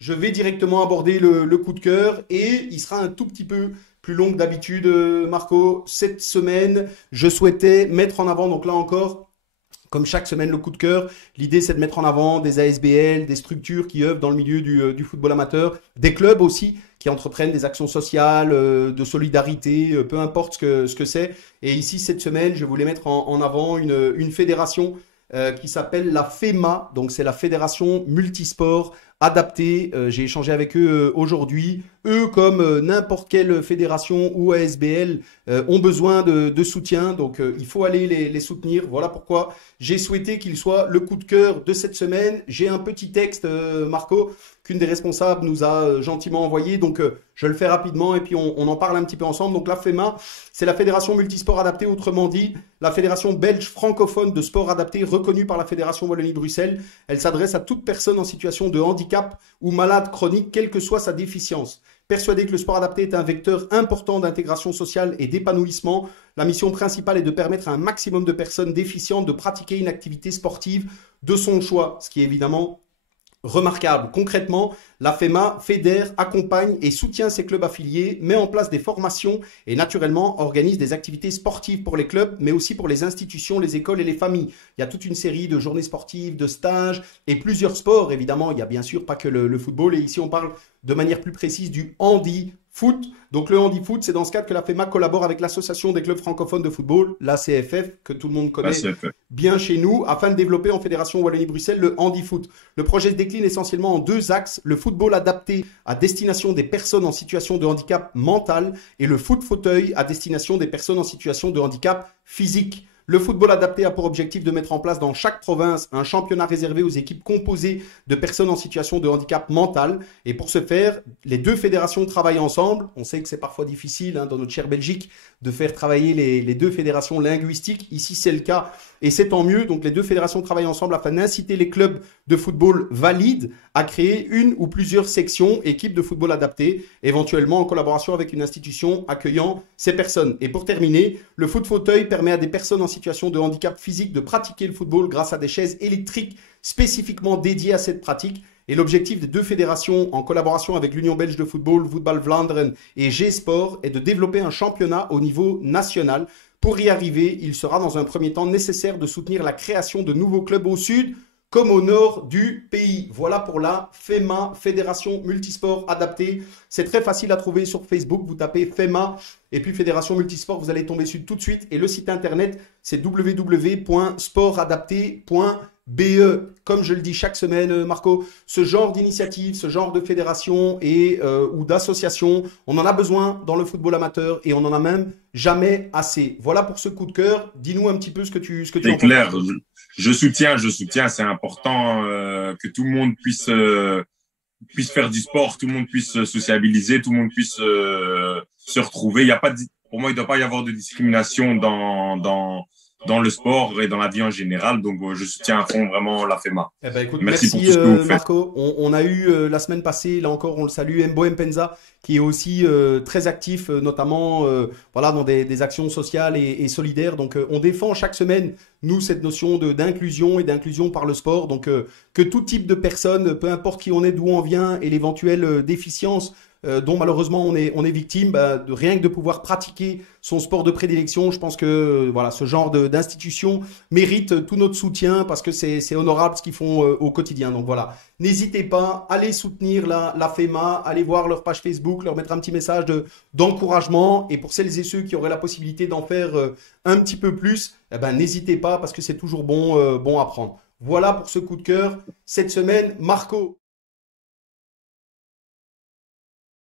Je vais directement aborder le coup de cœur et il sera un tout petit peu plus long que d'habitude, Marco. Cette semaine, je souhaitais mettre en avant, donc là encore, comme chaque semaine, le coup de cœur. L'idée, c'est de mettre en avant des ASBL, des structures qui œuvrent dans le milieu du football amateur, des clubs aussi qui entreprennent des actions sociales, de solidarité, peu importe ce que c'est. Et ici, cette semaine, je voulais mettre en avant une fédération qui s'appelle la FEMA. Donc, c'est la Fédération Multisport Adaptée. J'ai échangé avec eux aujourd'hui. Eux, comme n'importe quelle fédération ou ASBL, ont besoin de soutien. Donc, il faut aller les soutenir. Voilà pourquoi j'ai souhaité qu'il soit le coup de cœur de cette semaine. J'ai un petit texte, Marco, qu'une des responsables nous a gentiment envoyé. Donc, je le fais rapidement et puis on en parle un petit peu ensemble. Donc, la FEMA, c'est la Fédération Multisport Adaptée, autrement dit, la fédération belge francophone de sport adapté reconnue par la Fédération Wallonie-Bruxelles. Elle s'adresse à toute personne en situation de handicap ou malade chronique, quelle que soit sa déficience. Persuadé que le sport adapté est un vecteur important d'intégration sociale et d'épanouissement, la mission principale est de permettre à un maximum de personnes déficientes de pratiquer une activité sportive de son choix, ce qui est évidemment remarquable. Concrètement, la FEMA fédère, accompagne et soutient ses clubs affiliés, met en place des formations et naturellement organise des activités sportives pour les clubs, mais aussi pour les institutions, les écoles et les familles. Il y a toute une série de journées sportives, de stages et plusieurs sports. Évidemment, il y a bien sûr pas que le football. Et ici, on parle de manière plus précise du handi-foot. Donc le handi-foot, c'est dans ce cadre que la FEMA collabore avec l'Association des clubs francophones de football, la CFF, que tout le monde Ouais, connaît c'est fait. bien chez nous, afin de développer en Fédération Wallonie-Bruxelles le handi-foot. Le projet se décline essentiellement en deux axes, le football adapté à destination des personnes en situation de handicap mental et le foot fauteuil à destination des personnes en situation de handicap physique. Le football adapté a pour objectif de mettre en place dans chaque province un championnat réservé aux équipes composées de personnes en situation de handicap mental. Et pour ce faire, les deux fédérations travaillent ensemble. On sait que c'est parfois difficile dans notre chère Belgique de faire travailler les deux fédérations linguistiques. Ici, c'est le cas et c'est tant mieux. Donc les deux fédérations travaillent ensemble afin d'inciter les clubs de football valides à créer une ou plusieurs sections, équipes de football adaptées, éventuellement en collaboration avec une institution accueillant ces personnes. Et pour terminer, le foot fauteuil permet à des personnes en situation de handicap physique de pratiquer le football grâce à des chaises électriques spécifiquement dédiées à cette pratique. Et l'objectif des deux fédérations, en collaboration avec l'Union belge de football, Voetbal Vlaanderen et G-Sport, est de développer un championnat au niveau national. Pour y arriver, il sera dans un premier temps nécessaire de soutenir la création de nouveaux clubs au sud comme au nord du pays. Voilà pour la FEMA, Fédération Multisport Adaptée. C'est très facile à trouver sur Facebook. Vous tapez FEMA et puis Fédération Multisport, vous allez tomber dessus tout de suite. Et le site internet, c'est www.sportadapté.be. Comme je le dis chaque semaine, Marco, ce genre d'initiative, ce genre de fédération ou d'association, on en a besoin dans le football amateur et on en a même jamais assez. Voilà pour ce coup de cœur. Dis-nous un petit peu ce que tu C'est en penses, clair. Marco. Je soutiens, je soutiens. C'est important que tout le monde puisse faire du sport, tout le monde puisse se sociabiliser, tout le monde puisse se retrouver. Il y a pas de, pour moi, il ne doit pas y avoir de discrimination dans le sport et dans la vie en général. Donc, je soutiens à fond vraiment la FEMA. Eh ben, écoute, Merci pour merci tout ce que vous faites. Marco. On a eu la semaine passée, là encore, on le salue, Mbo Mpenza, qui est aussi très actif, notamment voilà, dans des actions sociales et solidaires. Donc, on défend chaque semaine, nous, cette notion d'inclusion et d'inclusion par le sport. Donc, que tout type de personne, peu importe qui on est, d'où on vient et l'éventuelle déficience dont malheureusement on est victime, de rien que de pouvoir pratiquer son sport de prédilection. Je pense que voilà, ce genre d'institution mérite tout notre soutien parce que c'est honorable ce qu'ils font au quotidien. Donc voilà, n'hésitez pas, allez soutenir la FEMA, allez voir leur page Facebook, leur mettre un petit message d'encouragement. Et pour celles et ceux qui auraient la possibilité d'en faire un petit peu plus, eh ben, n'hésitez pas parce que c'est toujours bon à prendre. Voilà pour ce coup de cœur cette semaine. Marco.